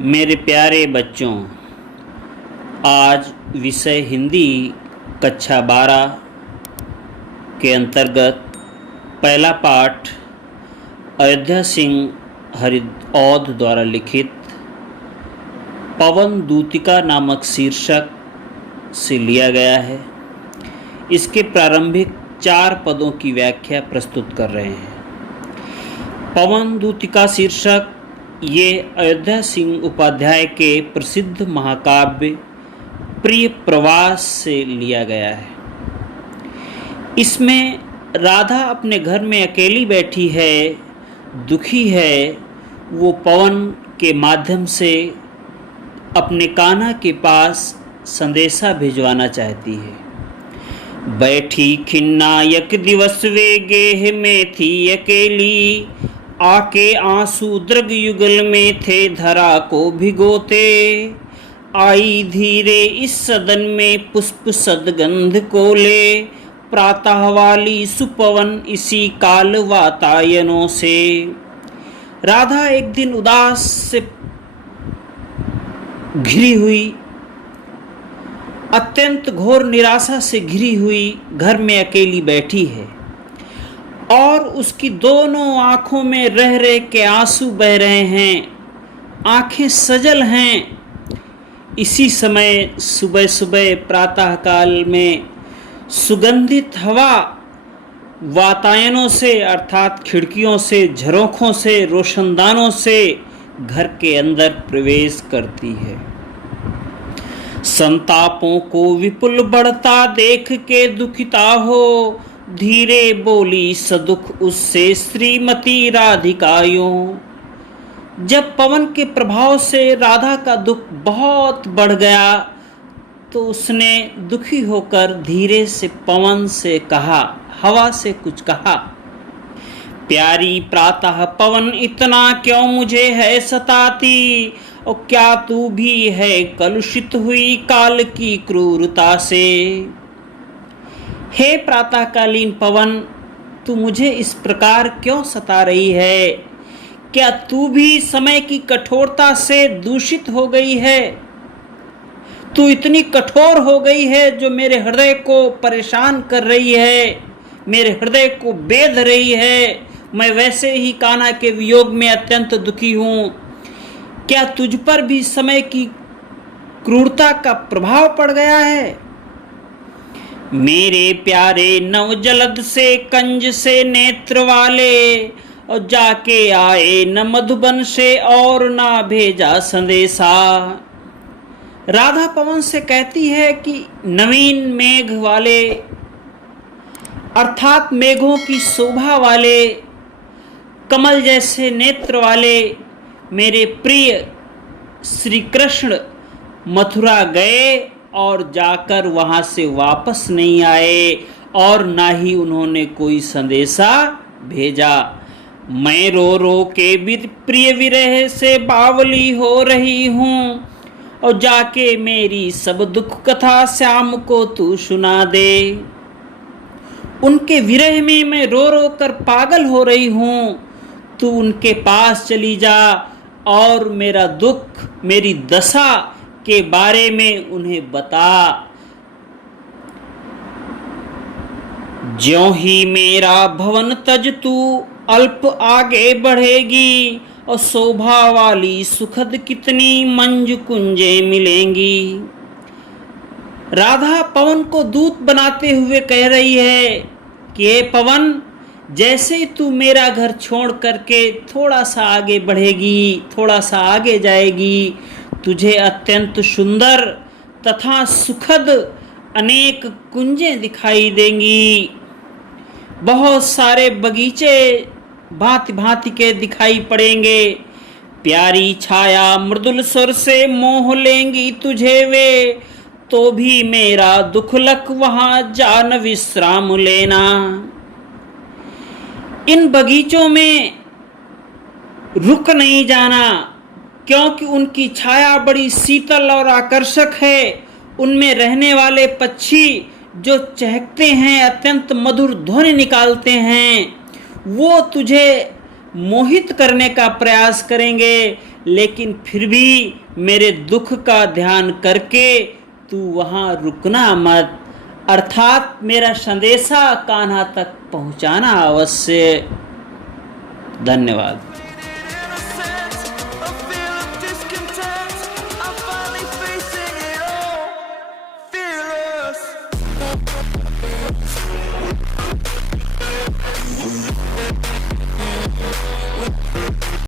मेरे प्यारे बच्चों, आज विषय हिंदी कक्षा 12 के अंतर्गत पहला पाठ अयोध्या सिंह हरिऔध द्वारा लिखित पवन दूतिका नामक शीर्षक से लिया गया है। इसके प्रारंभिक 4 पदों की व्याख्या प्रस्तुत कर रहे हैं। पवन दूतिका शीर्षक ये अयोध्या सिंह उपाध्याय के प्रसिद्ध महाकाव्य प्रिय प्रवास से लिया गया है। इसमें राधा अपने घर में अकेली बैठी है, दुखी है। वो पवन के माध्यम से अपने कान्हा के पास संदेशा भिजवाना चाहती है। बैठी खिन्नायक दिवस वे गेह में थी अकेली, आके आंसू दृग युगल में थे धरा को भिगोते। आई धीरे इस सदन में पुष्प सदगंध को ले, प्रातः वाली सुपवन इसी काल वातायनों से। राधा एक दिन उदास से घिरी हुई, अत्यंत घोर निराशा से घिरी हुई घर में अकेली बैठी है और उसकी दोनों आंखों में रह रह के आंसू बह रहे हैं, आंखें सजल हैं। इसी समय सुबह सुबह प्रातः काल में सुगंधित हवा वातायनों से अर्थात खिड़कियों से, झरोखों से, रोशनदानों से घर के अंदर प्रवेश करती है। संतापों को विपुल बढ़ता देख के दुखिता हो, धीरे बोली सदुख उससे श्रीमती राधिकायों। जब पवन के प्रभाव से राधा का दुख बहुत बढ़ गया तो उसने दुखी होकर धीरे से पवन से कहा, हवा से कुछ कहा, प्यारी प्रातः पवन इतना क्यों मुझे है सताती, और क्या तू भी है कलुषित हुई काल की क्रूरता से। हे प्रातःकालीन पवन, तू मुझे इस प्रकार क्यों सता रही है? क्या तू भी समय की कठोरता से दूषित हो गई है? तू इतनी कठोर हो गई है जो मेरे हृदय को परेशान कर रही है, मेरे हृदय को बेध रही है। मैं वैसे ही कान्हा के वियोग में अत्यंत दुखी हूँ। क्या तुझ पर भी समय की क्रूरता का प्रभाव पड़ गया है? मेरे प्यारे नव जलद से कंज से नेत्र वाले, और जाके आए न मधुबन से और ना भेजा संदेशा। राधा पवन से कहती है कि नवीन मेघ वाले अर्थात मेघों की शोभा वाले, कमल जैसे नेत्र वाले मेरे प्रिय श्री कृष्ण मथुरा गए और जाकर वहां से वापस नहीं आए और ना ही उन्होंने कोई संदेशा भेजा। मैं रो रो के प्रिय विरह से बावली हो रही हूँ, और जाके मेरी सब दुख कथा श्याम को तू सुना दे। उनके विरह में मैं रो रो कर पागल हो रही हूँ, तू उनके पास चली जा और मेरा दुख, मेरी दशा के बारे में उन्हें बता। ज्यों ही मेरा भवन तज तू अल्प आगे बढ़ेगी, और शोभा वाली सुखद कितनी मंज कुंजे मिलेंगी। राधा पवन को दूत बनाते हुए कह रही है कि हे पवन, जैसे ही तू मेरा घर छोड़ करके थोड़ा सा आगे बढ़ेगी, थोड़ा सा आगे जाएगी, तुझे अत्यंत सुंदर तथा सुखद अनेक कुंजें दिखाई देंगी। बहुत सारे बगीचे भांति भांति के दिखाई पड़ेंगे। प्यारी छाया मृदुल स्वर से मोह लेंगी तुझे वे, तो भी मेरा दुख लक वहां जान विश्राम लेना। इन बगीचों में रुक नहीं जाना, क्योंकि उनकी छाया बड़ी शीतल और आकर्षक है। उनमें रहने वाले पक्षी जो चहकते हैं, अत्यंत मधुर ध्वनि निकालते हैं, वो तुझे मोहित करने का प्रयास करेंगे, लेकिन फिर भी मेरे दुख का ध्यान करके तू वहाँ रुकना मत, अर्थात मेरा संदेशा कान्हा तक पहुँचाना अवश्य। धन्यवाद।